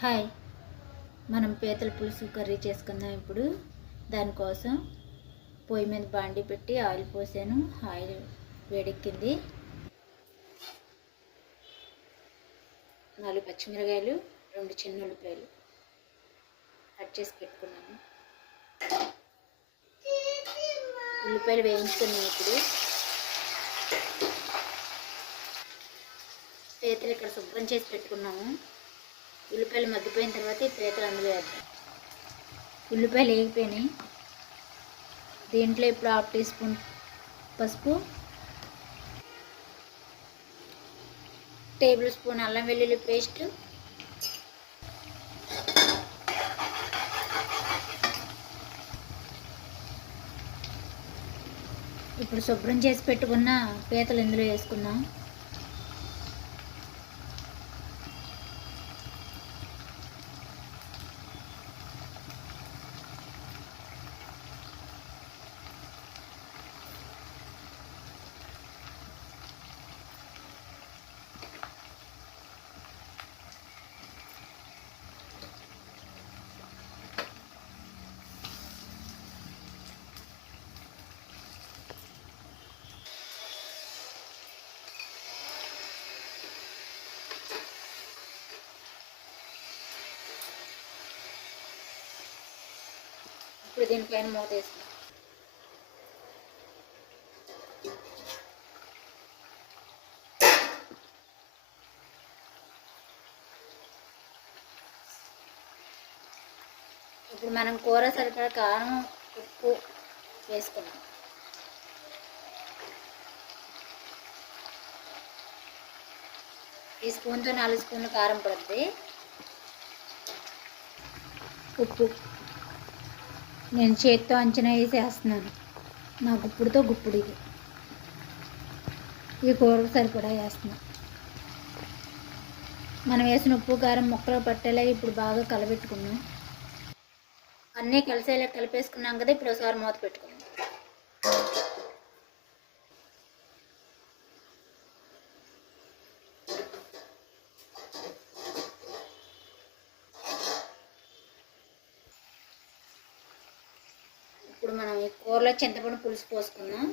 Hi, మనం పీతల పులుసు కర్రీ చేసుకుందాం. ఇప్పుడు దానికోసం పొయ్యి మీద బాండి పెట్టి ఆయిల్ పోసాను. ఆయిల్ వేడెక్కింది. 4 పచ్చిమిరకాయలు, 2 చిన్న ఉల్లిపాయలు కట్ చేసి పెట్టుకున్నాను. ఉల్లిపాయలు వేయించుకున్నాను. ఇప్పుడు పీతలు ఇక్కడ శుభ్రం చేసి పెట్టుకున్నాము. ఉల్లిపాయలు మగ్గిపోయిన తర్వాత ఈ పీతలు అందులో వేద్దాం. ఉల్లిపాయలు వేగిపోయినాయి. దీంట్లో ఇప్పుడు 1/2 టీ స్పూన్ పసుపు, 1 టేబుల్ స్పూన్ అల్లం వెల్లుల్లి పేస్ట్, ఇప్పుడు శుభ్రం చేసి పెట్టుకున్న పీతలు ఇందులో వేసుకుందాం. ఇప్పుడు దీనిపైన మూత వేసుకుందాం. ఇప్పుడు మనం కూర సరిపడా కారం, ఉప్పు వేసుకున్నాం. ఈ స్పూన్తో 4 స్పూన్లు కారం పడుతుంది. ఉప్పు నేను చేతితో అంచనా వేసేస్తున్నాను. నా గుప్పుడుతో గుప్పుడు ఇది. ఈ కూరకు సరిపడా వేస్తున్నాను. మనం వేసిన ఉప్పు కారం ముక్కలు పట్టేలా ఇప్పుడు బాగా కలబెట్టుకున్నాం. అన్నీ కలిసేలా కలిపేసుకున్నాం కదా. ఇప్పుడు ఒకసారి మూత పెట్టుకున్నాం. ఇప్పుడు మనం ఈ కూరలో చింతపండు పులుసు పోసుకుందాం.